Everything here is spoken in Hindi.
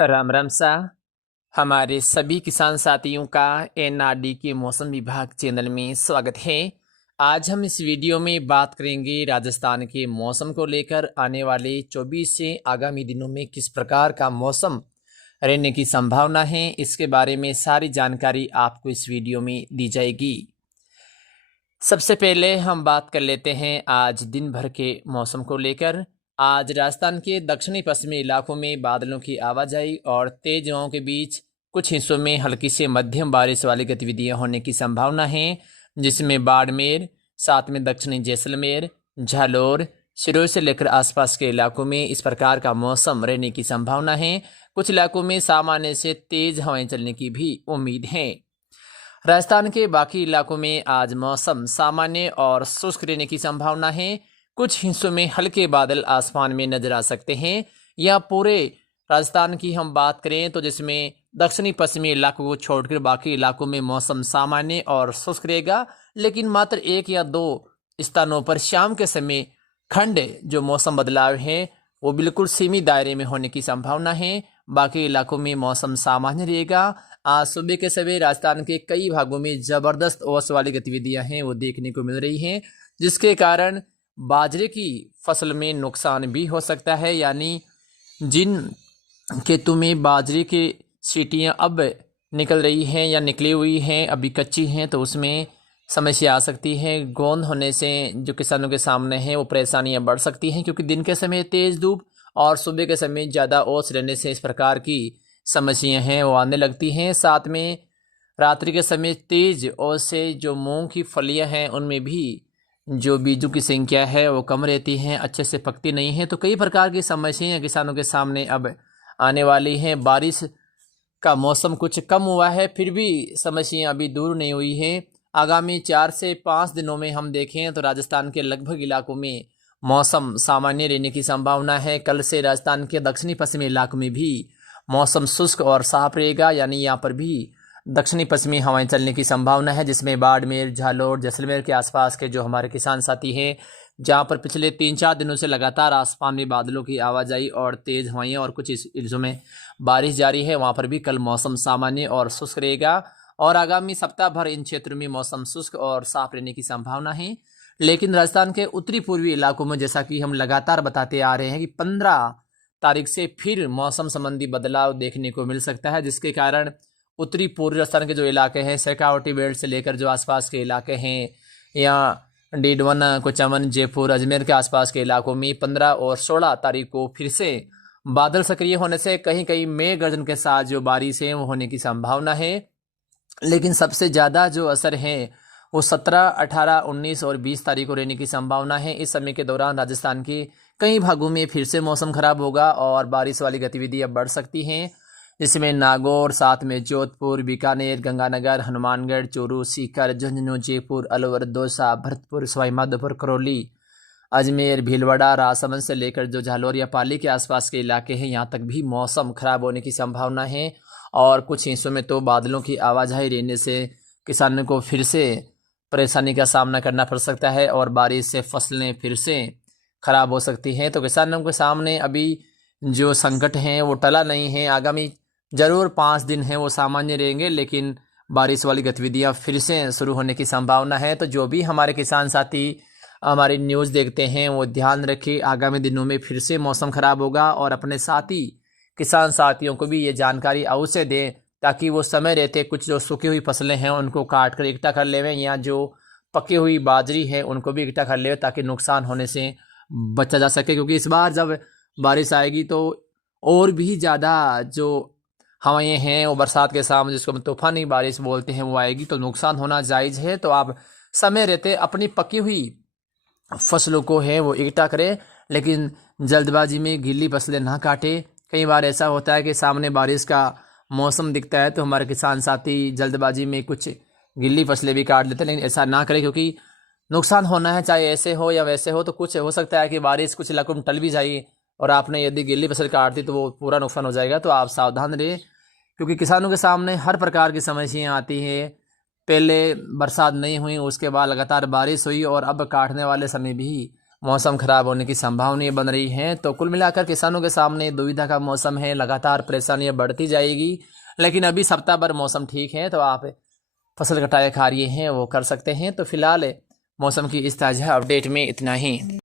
राम राम सा हमारे सभी किसान साथियों का एनआरडी के मौसम विभाग चैनल में स्वागत है। आज हम इस वीडियो में बात करेंगे राजस्थान के मौसम को लेकर। आने वाले 24 से आगामी दिनों में किस प्रकार का मौसम रहने की संभावना है, इसके बारे में सारी जानकारी आपको इस वीडियो में दी जाएगी। सबसे पहले हम बात कर लेते हैं आज दिन भर के मौसम को लेकर। आज राजस्थान के दक्षिणी पश्चिमी इलाकों में बादलों की आवाजाही और तेज हवाओं के बीच कुछ हिस्सों में हल्की से मध्यम बारिश वाली गतिविधियां होने की संभावना है, जिसमें बाड़मेर, साथ में दक्षिणी जैसलमेर, झालोर, सिरोही से लेकर आसपास के इलाकों में इस प्रकार का मौसम रहने की संभावना है। कुछ इलाकों में सामान्य से तेज हवाएं चलने की भी उम्मीद है। राजस्थान के बाकी इलाकों में आज मौसम सामान्य और शुष्क रहने की संभावना है। कुछ हिस्सों में हल्के बादल आसमान में नजर आ सकते हैं। या पूरे राजस्थान की हम बात करें तो जिसमें दक्षिणी पश्चिमी इलाकों को छोड़कर बाकी इलाकों में मौसम सामान्य और शुष्क रहेगा, लेकिन मात्र एक या दो स्थानों पर शाम के समय खंड जो मौसम बदलाव है वो बिल्कुल सीमित दायरे में होने की संभावना है। बाकी इलाकों में मौसम सामान्य रहेगा। आज सुबह के समय राजस्थान के कई भागों में जबरदस्त ओस वाली गतिविधियां हैं वो देखने को मिल रही हैं, जिसके कारण बाजरे की फसल में नुकसान भी हो सकता है। यानी जिन खेतों में बाजरे की सीटियां अब निकल रही हैं या निकली हुई हैं, अभी कच्ची हैं, तो उसमें समस्या आ सकती है। गोंद होने से जो किसानों के सामने है वो परेशानियां बढ़ सकती हैं, क्योंकि दिन के समय तेज धूप और सुबह के समय ज़्यादा ओस रहने से इस प्रकार की समस्याएं हैं वो आने लगती हैं। साथ में रात्रि के समय तेज ओस से जो मूंग की फलियां हैं उनमें भी जो बीजों की संख्या है वो कम रहती हैं, अच्छे से पकती नहीं है। तो कई प्रकार की समस्याएं किसानों के सामने अब आने वाली हैं। बारिश का मौसम कुछ कम हुआ है, फिर भी समस्याएं अभी दूर नहीं हुई हैं। आगामी 4 से 5 दिनों में हम देखें तो राजस्थान के लगभग इलाकों में मौसम सामान्य रहने की संभावना है। कल से राजस्थान के दक्षिणी पश्चिमी इलाकों में भी मौसम शुष्क और साफ रहेगा, यानी यहाँ पर भी दक्षिणी पश्चिमी हवाएं चलने की संभावना है, जिसमें बाड़मेर, झालोर, जैसलमेर के आसपास के जो हमारे किसान साथी हैं, जहां पर पिछले 3-4 दिनों से लगातार आसमान में बादलों की आवाजाही और तेज हवाएं और कुछ हिस्सों में बारिश जारी है, वहां पर भी कल मौसम सामान्य और शुष्क रहेगा। और आगामी सप्ताह भर इन क्षेत्रों में मौसम शुष्क और साफ रहने की संभावना है। लेकिन राजस्थान के उत्तरी पूर्वी इलाकों में, जैसा कि हम लगातार बताते आ रहे हैं, कि 15 तारीख से फिर मौसम संबंधी बदलाव देखने को मिल सकता है, जिसके कारण उत्तरी पूर्वी राजस्थान के जो इलाके हैं, शेखावटी बेल्ट से लेकर जो आसपास के इलाके हैं, या डीडवन, कुचामन, जयपुर, अजमेर के आसपास के इलाकों में 15 और 16 तारीख को फिर से बादल सक्रिय होने से कहीं कहीं मेघ गर्जन के साथ जो बारिश है वो होने की संभावना है। लेकिन सबसे ज़्यादा जो असर है वो 17, 18, 19 और 20 तारीख को रहने की संभावना है। इस समय के दौरान राजस्थान के कई भागों में फिर से मौसम खराब होगा और बारिश वाली गतिविधियां बढ़ सकती हैं, जिसमें नागौर, साथ में जोधपुर, बीकानेर, गंगानगर, हनुमानगढ़, चूरू, सीकर, झुंझुनू, जयपुर, अलवर, दौसा, भरतपुर, सवाईमाधोपुर, करौली, अजमेर, भीलवाड़ा, राजसमंद से लेकर जो झालोर या पाली के आसपास के इलाके हैं, यहाँ तक भी मौसम खराब होने की संभावना है। और कुछ हिस्सों में तो बादलों की आवाजाही रहने से किसानों को फिर से परेशानी का सामना करना पड़ सकता है और बारिश से फसलें फिर से खराब हो सकती हैं। तो किसानों के सामने अभी जो संकट हैं वो टला नहीं है। आगामी जरूर 5 दिन हैं वो सामान्य रहेंगे, लेकिन बारिश वाली गतिविधियां फिर से शुरू होने की संभावना है। तो जो भी हमारे किसान साथी हमारी न्यूज़ देखते हैं वो ध्यान रखें, आगामी दिनों में फिर से मौसम खराब होगा, और अपने साथी किसान साथियों को भी ये जानकारी अवश्य दें, ताकि वो समय रहते कुछ जो सूखी हुई फसलें हैं उनको काट कर इकट्ठा कर लेवें, या जो पकी हुई बाजरी है उनको भी इकट्ठा कर लेवें, ताकि नुकसान होने से बचा जा सके। क्योंकि इस बार जब बारिश आएगी तो और भी ज़्यादा जो हवाएं हैं वो बरसात के सामने, जिसको हम तूफानी बारिश बोलते हैं, वो आएगी, तो नुकसान होना जायज़ है। तो आप समय रहते अपनी पकी हुई फसलों को है वो इकट्ठा करें, लेकिन जल्दबाजी में गीली फसलें ना काटें। कई बार ऐसा होता है कि सामने बारिश का मौसम दिखता है तो हमारे किसान साथी जल्दबाजी में कुछ गीली फसलें भी काट लेते हैं, लेकिन ऐसा ना करें, क्योंकि नुकसान होना है, चाहे ऐसे हो या वैसे हो। तो कुछ हो सकता है कि बारिश कुछ इलाकों में टल भी जाए और आपने यदि गीली फसल काट दी तो वो पूरा नुकसान हो जाएगा। तो आप सावधान रहें, क्योंकि किसानों के सामने हर प्रकार की समस्याएं आती हैं। पहले बरसात नहीं हुई, उसके बाद लगातार बारिश हुई, और अब काटने वाले समय भी मौसम खराब होने की संभावनाएं बन रही हैं। तो कुल मिलाकर किसानों के सामने दुविधा का मौसम है, लगातार परेशानियां बढ़ती जाएगी। लेकिन अभी सप्ताह भर मौसम ठीक है, तो आप फसल कटाई कार्य हैं वो कर सकते हैं। तो फिलहाल मौसम की इस ताज़ा अपडेट में इतना ही।